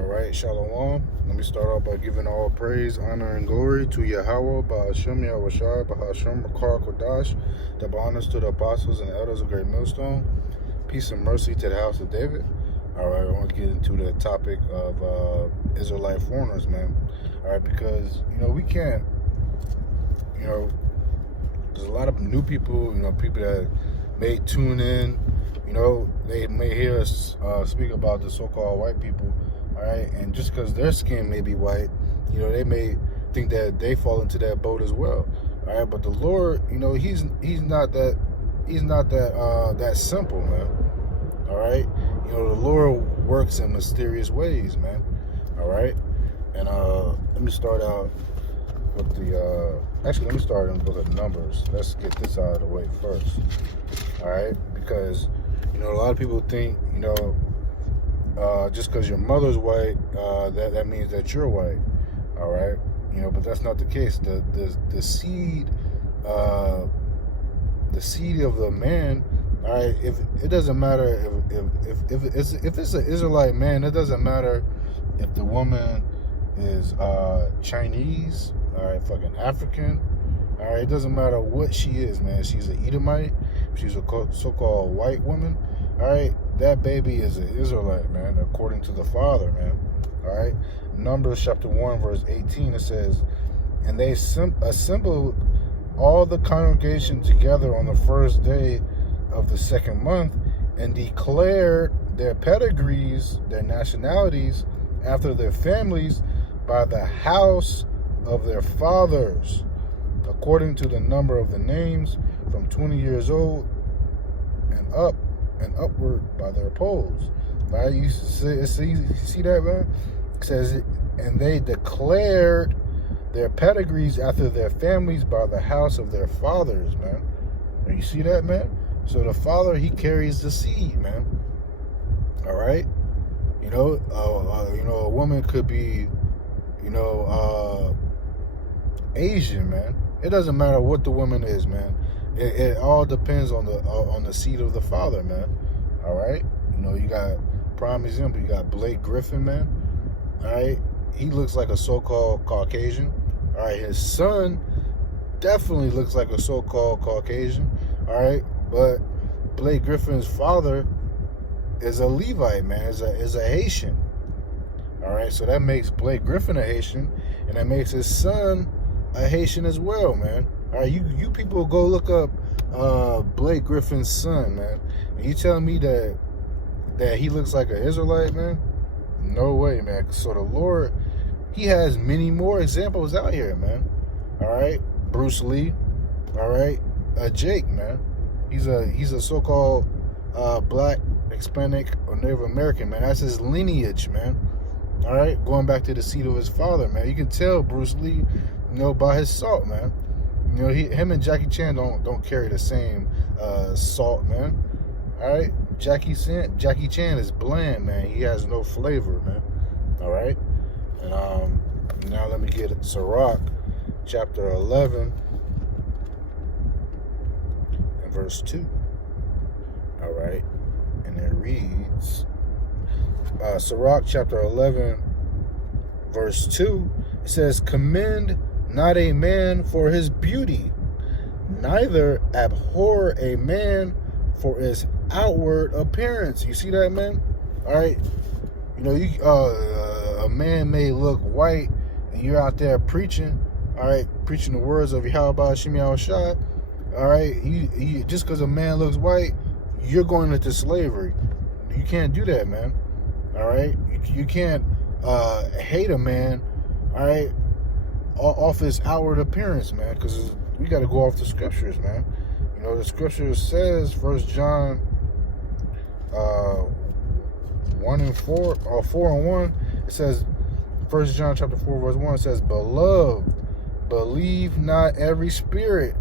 All right, Shalom. Let me start off by giving all praise, honor, and glory to Yahweh, Ba'ashem Yahushai, Ba'ashem Makar Kodash, double honors to the apostles and elders of Great Millstone. Peace and mercy to the house of David. All right, I want to get into the topic of Israelite foreigners, man. All right, because, we can't, there's a lot of new people, people that may tune in, they may hear us speak about the so-called white people. All right, and just because their skin may be white, they may think that they fall into that boat as well. All right, but the Lord, he's not that that simple, man. All right, the Lord works in mysterious ways, man. All right, and let me start out with the let me start in the book of Numbers. Let's get this out of the way first. All right, because a lot of people think just because your mother's white, that means that you're white. All right, but that's not the case. The seed of the man. All right, if it doesn't matter if it's an Israelite man, it doesn't matter if the woman is Chinese, all right, fucking African. All right, it doesn't matter what she is, man. She's an Edomite. She's a so-called white woman. All right, that baby is an Israelite, man, according to the Father, man. All right, Numbers chapter 1, verse 18, it says, and they assembled all the congregation together on the first day of the second month and declared their pedigrees, their nationalities, after their families by the house of their fathers, according to the number of the names, from 20 years old and upward by their polls. Now you see that, man? It says, and they declared their pedigrees after their families by the house of their fathers, man. And you see that, man? So the father, he carries the seed, man. All right, a woman could be, Asian, man. It doesn't matter what the woman is, man. It all depends on the seed of the father, man. All right, you got prime example. You got Blake Griffin, man. All right, he looks like a so-called Caucasian. All right, his son definitely looks like a so-called Caucasian. All right, but Blake Griffin's father is a Levite, man. Is a Haitian. All right, so that makes Blake Griffin a Haitian, and that makes his son a Haitian as well, man. All right, you people go look up Blake Griffin's son, man. And you telling me that he looks like an Israelite, man? No way, man. So the Lord, he has many more examples out here, man. All right, Bruce Lee. All right, Jake, man. He's a so-called black, Hispanic, or Native American, man. That's his lineage, man. All right, going back to the seed of his father, man. You can tell Bruce Lee, by his salt, man. Him and Jackie Chan don't carry the same salt, man. All right, Jackie Chan is bland, man. He has no flavor, man. All right, and now let me get it. Sirach, chapter 11, and verse 2. All right, and it reads, Sirach, chapter 11, verse 2. It says, "Commend not a man for his beauty, neither abhor a man for his outward appearance." You see that, man? All right, a man may look white and you're out there preaching, all right, preaching the words of Yahweh Shem Yahushai. All right, just because a man looks white, you're going into slavery. You can't do that, man. All right, you can't hate a man, all right, off his outward appearance, man, because we got to go off the scriptures, man. The scripture says, 1 John 1 and 4, or 4 and 1, it says, 1 John chapter 4, verse 1, it says, "Beloved, believe not every spirit,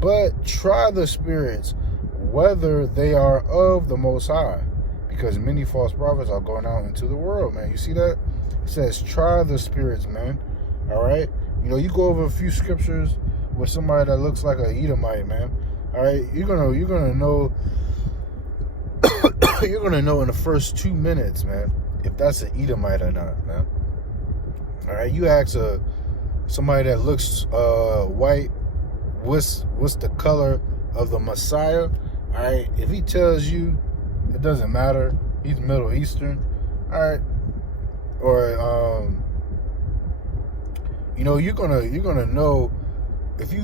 but try the spirits, whether they are of the Most High, because many false prophets are going out into the world," man. You see that? It says, try the spirits, man. All right? You go over a few scriptures with somebody that looks like an Edomite, man. All right? You're gonna know You're gonna know in the first 2 minutes, man, if that's an Edomite or not, man. All right, you ask somebody that looks white, what's the color of the Messiah? All right, if he tells you it doesn't matter, he's Middle Eastern, all right, or you're gonna know if you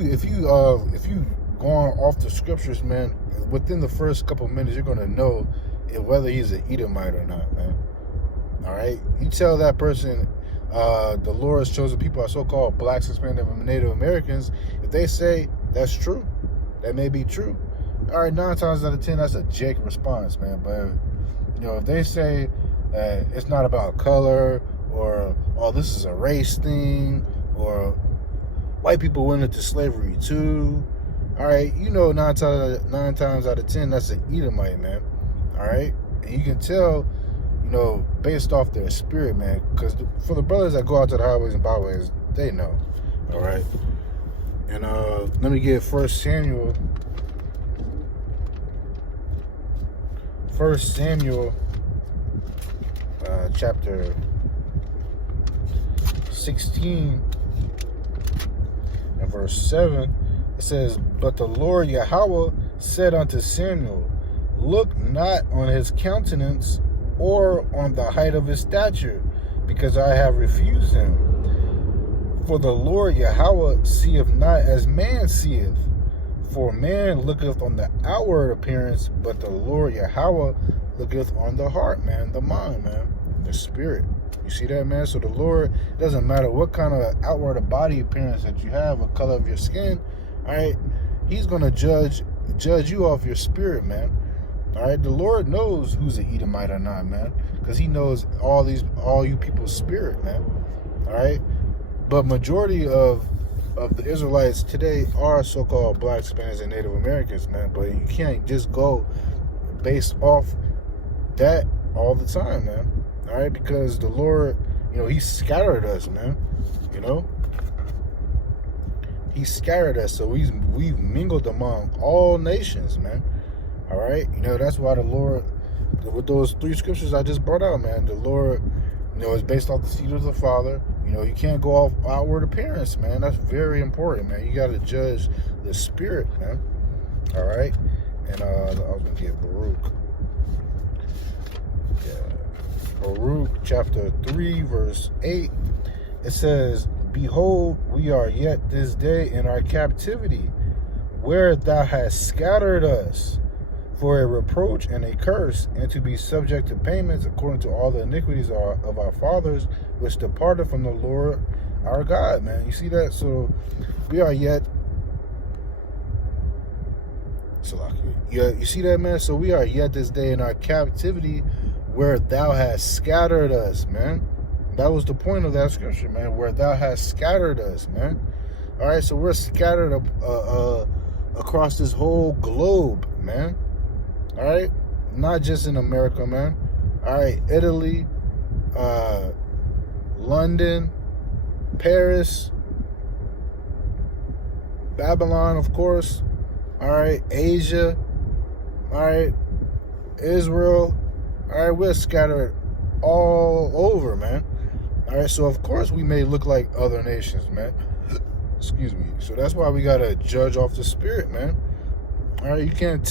going off the scriptures, man. Within the first couple of minutes, you're gonna know whether he's an Edomite or not, man. All right, you tell that person the Lord's chosen people are so-called blacks, Hispanic, and Native Americans. If they say that's true, that may be true. All right, 9 times out of 10, that's a Jake response, man. But if they say it's not about color, or this is a race thing, or white people went into slavery too, all right, 9 times out of 10, that's an Edomite, man. All right, and you can tell, based off their spirit, man. Because for the brothers that go out to the highways and byways, they know. All right, and let me get 1 Samuel. 1 Samuel, chapter 16 and verse 7. It says, "But the Lord Yahweh said unto Samuel, Look not on his countenance or on the height of his stature, because I have refused him. For the Lord Yahweh seeth not as man seeth. For man looketh on the outward appearance, but the Lord Yahweh looketh on the heart," man, the mind, man, the spirit. You see that, man? So the Lord, doesn't matter what kind of outward body appearance that you have, what color of your skin, all right, he's going to judge you off your spirit, man. All right, the Lord knows who's an Edomite or not, man, because he knows all you people's spirit, man. All right, but majority of the Israelites today are so-called blacks, Hispanics, and Native Americans, man. But you can't just go based off that all the time, man. All right, because the Lord, he scattered us, man. He scattered us, so we've mingled among all nations, man. All right, that's why the Lord, with those 3 scriptures I just brought out, man, the Lord, is based off the seed of the Father. You can't go off outward appearance, man. That's very important, man. You got to judge the spirit, man. All right, and I was gonna get Baruch. Yeah, Baruch chapter 3, verse 8. It says, "Behold, we are yet this day in our captivity, where thou hast scattered us, for a reproach and a curse, and to be subject to payments according to all the iniquities of our fathers, which departed from the Lord our God," man. You see that? So we are yet. You see that, man? So we are yet this day in our captivity, where thou hast scattered us, man. That was the point of that scripture, man. Where thou hast scattered us, man. All right, so we're scattered across this whole globe, man. All right, not just in America, man. All right, Italy, London, Paris, Babylon, of course. All right, Asia. All right, Israel. All right, we're scattered all over, man. All right, so of course we may look like other nations, man. Excuse me. So that's why we gotta judge off the spirit, man. All right, you can't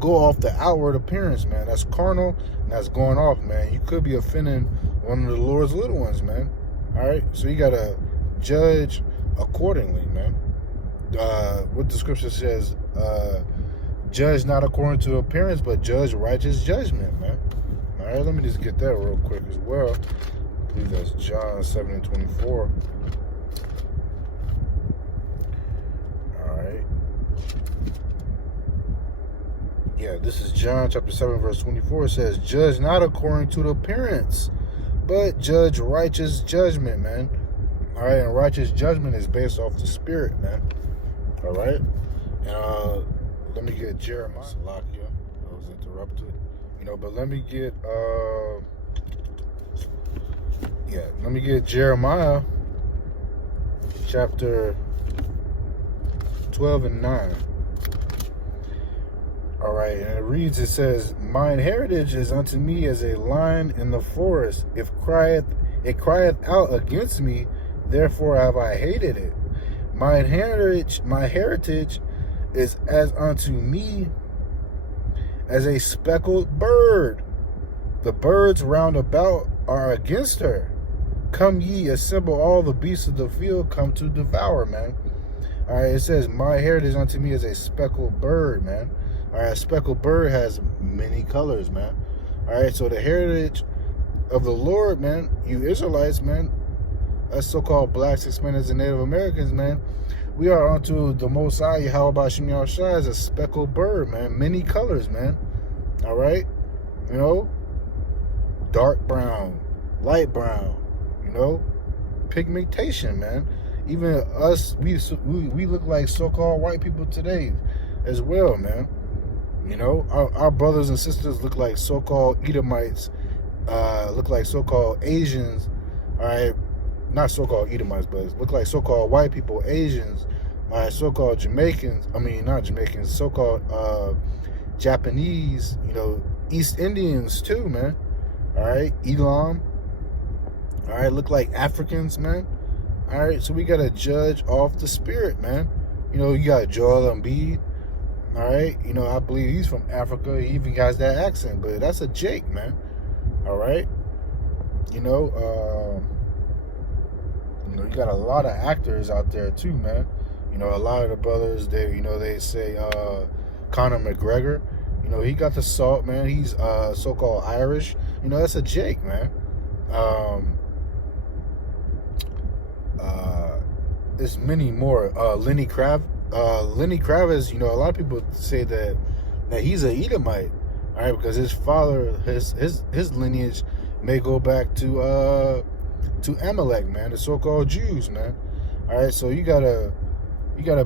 go off the outward appearance, man. That's carnal, and that's going off, man. You could be offending one of the Lord's little ones, man. All right, so you gotta judge accordingly, man. What the scripture says, judge not according to appearance, but judge righteous judgment, man. All right, let me just get that real quick as well. I believe that's John 7:24. All right. Yeah, this is John chapter 7, verse 24. It says, "Judge not according to the appearance, but judge righteous judgment," man. All right, and righteous judgment is based off the spirit, man. All right, and let me get Jeremiah. Salakia, I was interrupted, but let me get let me get Jeremiah chapter 12 and 9. All right, and it reads, it says, mine heritage is unto me as a lion in the forest. It crieth out against me, therefore have I hated it. My heritage is as unto me as a speckled bird. The birds round about are against her. Come ye, assemble all the beasts of the field, come to devour, man. All right, it says, my heritage unto me is a speckled bird, man. All right, a speckled bird has many colors, man. All right, so the heritage of the Lord, man, you Israelites, man, us so-called blacks, Hispanics, and Native Americans, man, we are unto the Most High, Yahweh Shem Yahushua, as a speckled bird, man. Many colors, man. All right, you know, dark brown, light brown, you know, pigmentation, man. Even us, we look like so-called white people today as well, man. You know, our brothers and sisters look like so-called Edomites, look like so-called Asians, all right, not so-called Edomites, but look like so-called white people, Asians, all right, so-called Jamaicans, I mean, not Jamaicans, so-called Japanese, you know, East Indians too, man, all right, Elam, all right, look like Africans, man, all right, so we got to judge off the spirit, man. You know, you got Joel Embiid, all right, you know, I believe he's from Africa. He even has that accent, but that's a Jake, man. All right, you know, you got a lot of actors out there too, man. You know, a lot of the brothers, they say Conor McGregor. You know, he got the salt, man. He's so-called Irish. You know, that's a Jake, man. There's many more. Lenny Kravitz, you know, a lot of people say that he's a Edomite, all right, because his father, his lineage may go back to Amalek, man, the so-called Jews, man. All right, so you gotta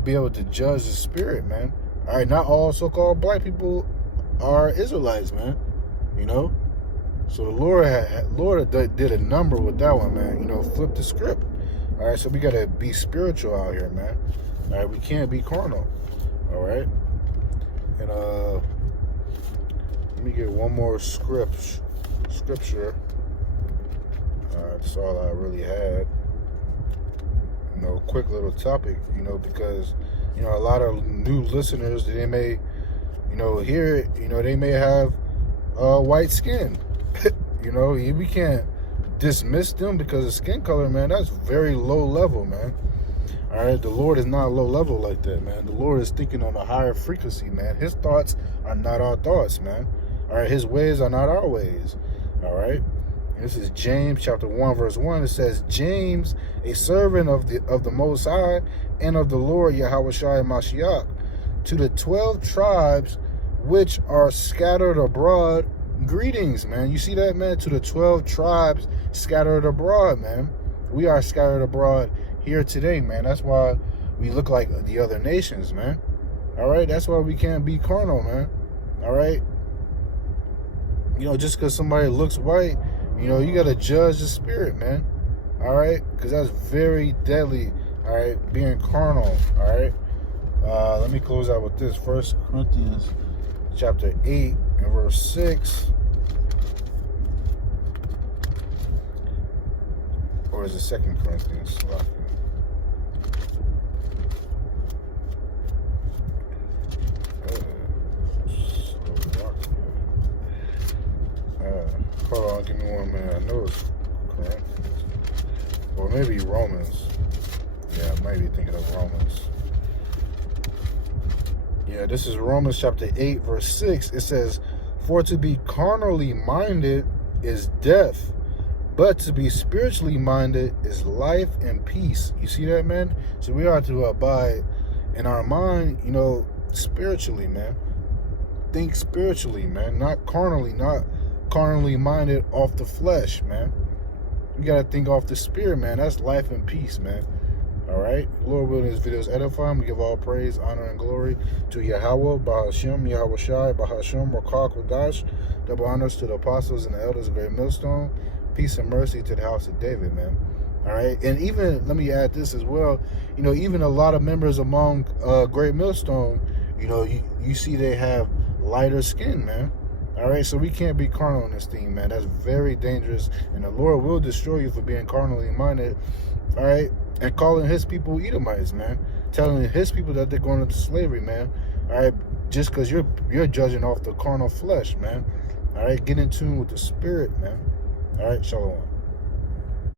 be able to judge the spirit, man. All right, not all so-called black people are Israelites, man. You know, so the Lord did a number with that one, man. You know, flip the script. All right, so we gotta be spiritual out here, man. All right, we can't be carnal. All right, and let me get one more scripture. That's all I really had. You know, quick little topic. You know, because you know a lot of new listeners, they may, you know, hear it. You know, they may have white skin. You know, we can't dismiss them because of skin color, man. That's very low level, man. All right, the Lord is not low level like that, man. The Lord is thinking on a higher frequency, man. His thoughts are not our thoughts, man. All right, his ways are not our ways. All right, and this is James chapter 1 verse 1. It says, James, a servant of the Most High and of the Lord Yahweh Shai Mashiach, to the 12 tribes which are scattered abroad, greetings, man. You see that, man? To the 12 tribes scattered abroad, man. We are scattered abroad here today, man. That's why we look like the other nations, man. All right, that's why we can't be carnal, man. All right, you know, just because somebody looks white, you know, you got to judge the spirit, man. All right, because that's very deadly. All right, being carnal. All right, let me close out with this. 1 Corinthians chapter 8 and verse 6. Or is it 2 Corinthians? Hold on, give me 1 minute. I know it's Corinthians. Or maybe Romans. Yeah, I might be thinking of Romans. Yeah, this is Romans chapter 8, verse 6. It says, for to be carnally minded is death, but to be spiritually minded is life and peace. You see that, man? So we are to abide in our mind, you know, spiritually, man. Think spiritually, man. Not carnally minded off the flesh, man. You got to think off the spirit, man. That's life and peace, man. All right, Lord willing, this video is edifying. We give all praise, honor, and glory to Yahweh, Bahashem, Yahweh Shai, Bahashem, Rakah, Kodash. Double honors to the apostles and the elders of Great Millstone. Peace and mercy to the house of David, man. All right, and even, let me add this as well. You know, even a lot of members among Great Millstone, you know, you see they have lighter skin, man. All right, so we can't be carnal in this thing, man. That's very dangerous, and the Lord will destroy you for being carnally minded. All right, and calling His people Edomites, man. Telling His people that they're going into slavery, man. All right, just because you're judging off the carnal flesh, man. All right, get in tune with the Spirit, man. All right, shalom.